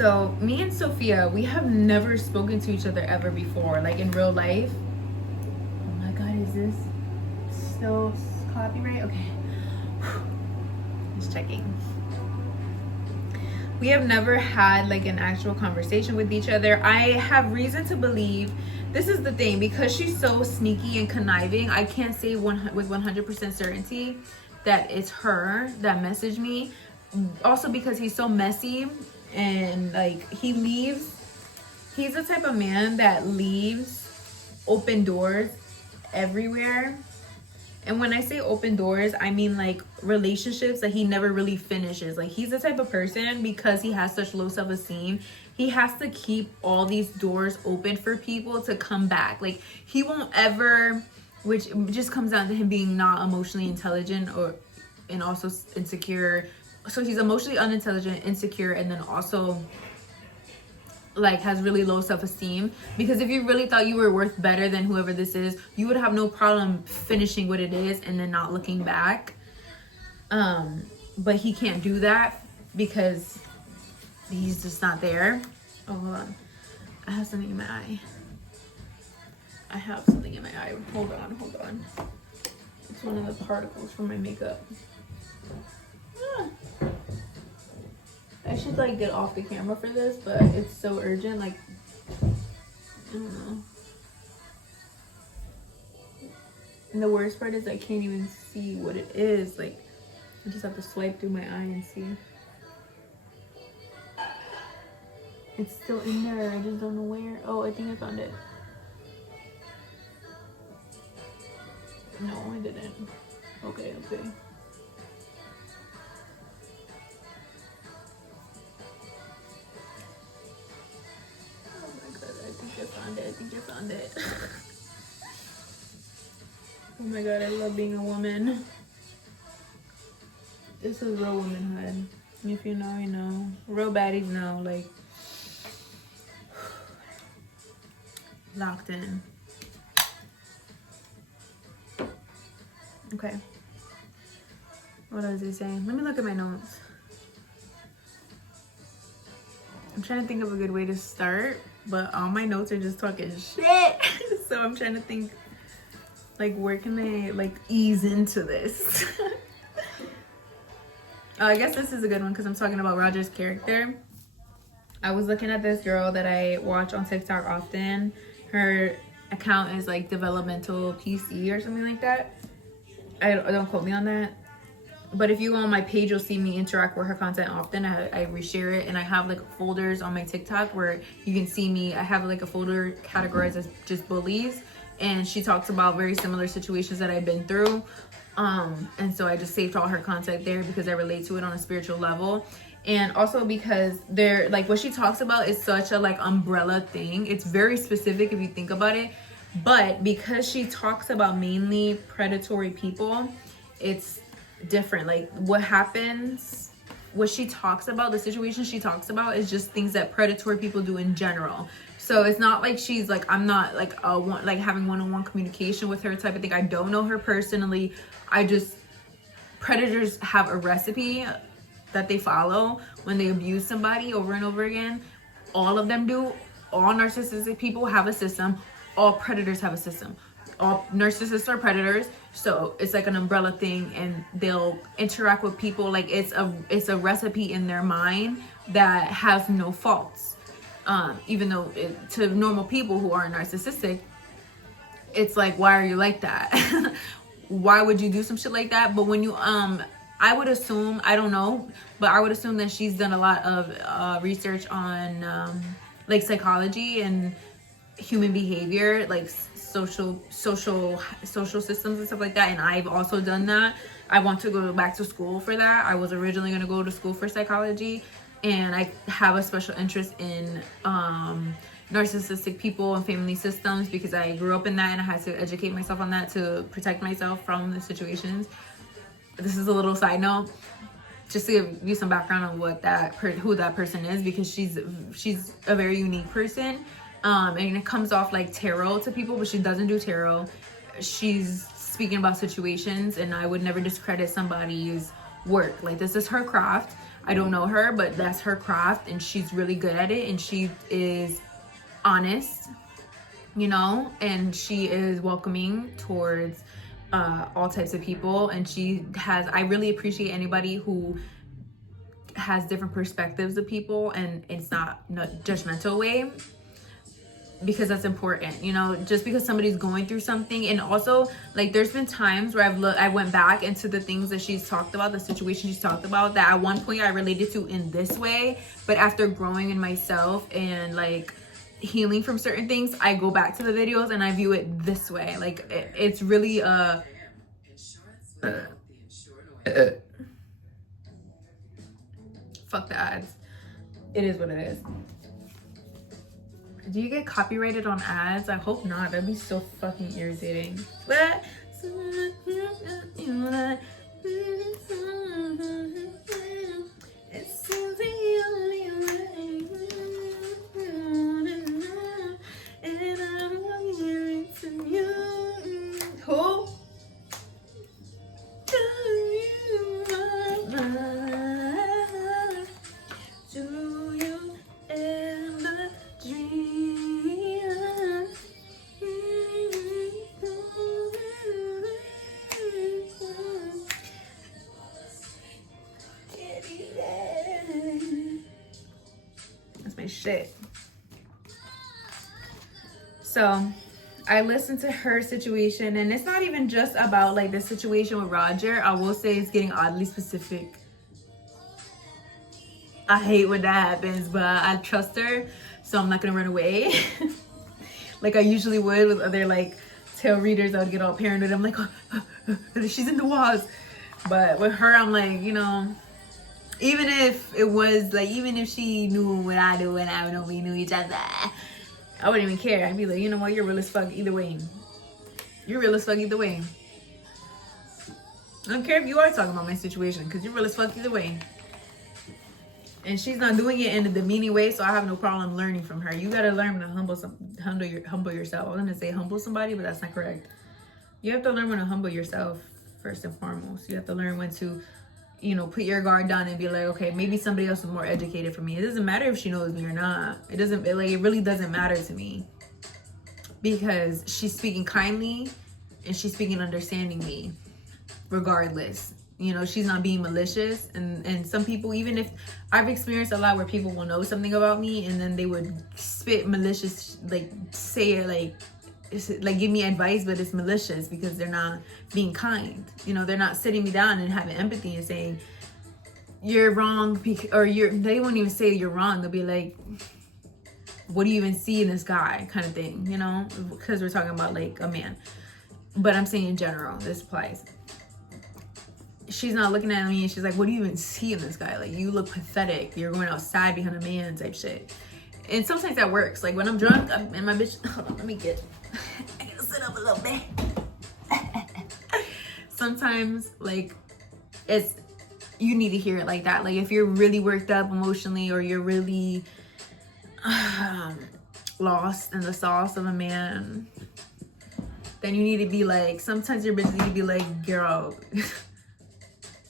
So me and Sophia, we have never spoken to each other ever before, like in real life. Oh my god, is this still copyright? Okay. Just checking. We have never had like an actual conversation with each other. I have reason to believe, this is the thing, because she's so sneaky and conniving, I can't say with 100% certainty that it's her that messaged me. Also because he's so messy and like he's the type of man that leaves open doors everywhere. And when I say open doors, I mean like relationships that he never really finishes. Like he's the type of person, because he has such low self-esteem, he has to keep all these doors open for people to come back. Like he won't ever, which just comes down to him being not emotionally intelligent and also insecure. So he's emotionally unintelligent, insecure, and then also like has really low self-esteem. Because if you really thought you were worth better than whoever this is, you would have no problem finishing what it is and then not looking back. But he can't do that because he's just not there. Oh, hold on, I have something in my eye. Hold on. It's one of the particles from my makeup. I should like get off the camera for this, but it's so urgent. Like, I don't know. And the worst part is I can't even see what it is. Like, I just have to swipe through my eye and see. It's still in there. I just don't know where. Oh, I think I found it. No, I didn't. Okay. I found it. Oh my god, I love being a woman. This is real womanhood. If you know, you know. Real baddies know, like, locked in. Okay. What was I saying? Let me look at my notes. I'm trying to think of a good way to start, but all my notes are just talking shit. So I'm trying to think, like, where can I like ease into this? I guess this is a good one because I'm talking about Roger's character. I was looking at this girl that I watch on TikTok often. Her account is like developmental PC or something like that. Don't quote me on that. But if you go on my page, you'll see me interact with her content often. I reshare it, and I have like folders on my TikTok where you can see me. I have like a folder categorized as just bullies, and she talks about very similar situations that I've been through. And so I just saved all her content there because I relate to it on a spiritual level. And also because they're like, what she talks about is such a like umbrella thing. It's very specific if you think about it. But because she talks about mainly predatory people, it's different. Like what happens, what she talks about, the situation she talks about is just things that predatory people do in general. So it's not like she's like, I'm not like like having one-on-one communication with her type of thing. I don't know her personally. Predators have a recipe that they follow when they abuse somebody over and over again. All of them do. All narcissistic people have a system. All predators have a system. All narcissists are predators, so it's like an umbrella thing, and they'll interact with people like it's a recipe in their mind that has no faults. Even though to normal people who are narcissistic, it's like, why are you like that? Why would you do some shit like that? But when you I would assume, I don't know, but I would assume that she's done a lot of research on like psychology and human behavior, like social systems and stuff like that. And I've also done that. I want to go back to school for that. I was originally going to go to school for psychology, and I have a special interest in narcissistic people and family systems because I grew up in that, and I had to educate myself on that to protect myself from the situations. This is a little side note just to give you some background on what who that person is, because she's a very unique person. And it comes off like tarot to people, but she doesn't do tarot. She's speaking about situations, and I would never discredit somebody's work. Like, this is her craft. I don't know her, but that's her craft, and she's really good at it, and she is honest, you know, and she is welcoming towards all types of people. And I really appreciate anybody who has different perspectives of people, and it's not judgmental way, because that's important, you know, just because somebody's going through something. And also, like, there's been times where I went back into the things that she's talked about, the situation she's talked about, that at one point I related to in this way, but after growing in myself and like healing from certain things, I go back to the videos and I view it this way. Like, it's really fuck the ads. It is what it is. Do you get copyrighted on ads? I hope not. That'd be so fucking irritating. But it seems the only way, and I'm giving to you. Who? Do you ever dream? That's my shit. So I listened to her situation, and it's not even just about like the situation with Roger. I will say it's getting oddly specific. I hate when that happens, but I trust her, so I'm not gonna run away like I usually would with other like tail readers. I would get all paranoid. I'm like, she's in the walls. But with her, I'm like, you know, even if she knew what I do and I know we knew each other, I wouldn't even care. I'd be like, you know what, you're real as fuck either way. You're real as fuck either way. I don't care if you are talking about my situation, because you're real as fuck either way. And she's not doing it in a demeaning way, so I have no problem learning from her. You gotta learn when to humble yourself. I was gonna say humble somebody, but that's not correct. You have to learn when to humble yourself first and foremost. You have to learn when to, you know, put your guard down and be like, okay, maybe somebody else is more educated for me. It doesn't matter if she knows me or not. It really doesn't matter to me, because she's speaking kindly and she's speaking understanding me regardless. You know, she's not being malicious. And some people, even if I've experienced a lot where people will know something about me and then they would spit malicious, like say it like give me advice, but it's malicious because they're not being kind. You know, they're not sitting me down and having empathy and saying you're wrong, they won't even say you're wrong. They'll be like, what do you even see in this guy, kind of thing, you know, because we're talking about like a man. But I'm saying in general, this applies. She's not looking at me and she's like, what do you even see in this guy? Like, you look pathetic. You're going outside behind a man type shit. And sometimes that works. Like when I'm drunk and my bitch, hold on, I gotta sit up a little bit. Sometimes like you need to hear it like that. Like if you're really worked up emotionally, or you're really lost in the sauce of a man, then you need to be like, sometimes your bitch need to be like, girl,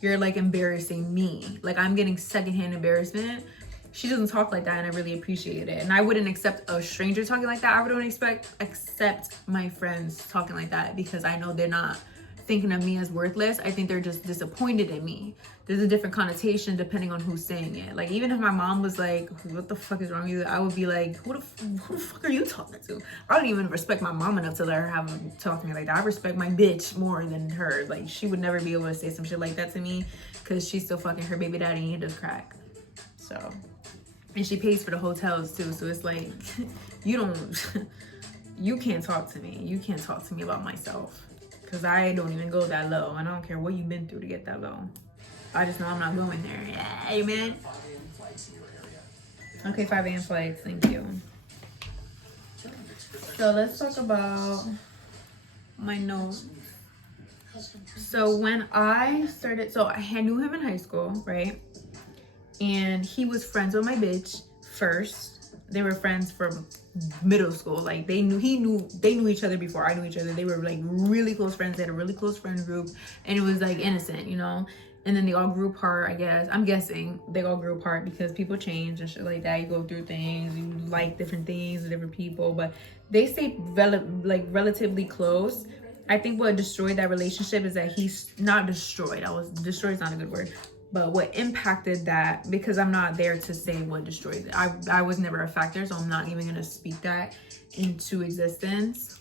you're like embarrassing me. Like I'm getting secondhand embarrassment. She doesn't talk like that, and I really appreciate it. And I wouldn't accept a stranger talking like that. I wouldn't accept my friends talking like that, because I know they're not thinking of me as worthless. I think they're just disappointed in me. There's a different connotation depending on who's saying it. Like even if my mom was like, what the fuck is wrong with you? I would be like, who the fuck are you talking to? I don't even respect my mom enough to let her have him talk to me like that. I respect my bitch more than her. Like she would never be able to say some shit like that to me, because she's still fucking her baby daddy and he does crack. So, and she pays for the hotels too. So it's like, you can't talk to me. You can't talk to me about myself. Because I don't even go that low. And I don't care what you've been through to get that low. I just know I'm not going there. Yeah, amen. Okay, 5 a.m. flights. Thank you. So let's talk about my notes. So when I started, so I knew him in high school, right? And he was friends with my bitch first. they were friends from middle school. Like they knew each other before I knew each other. They were like really close friends. They had a really close friend group, and it was like innocent, you know. And then they all grew apart, I guess. I'm guessing they all grew apart because people change and shit like that. You go through things, you like different things and different people, but they stayed relatively close. I think what destroyed that relationship is that he's not destroyed. Destroyed is not a good word. But what impacted that, because I'm not there to say what destroyed it. I was never a factor, so I'm not even gonna speak that into existence.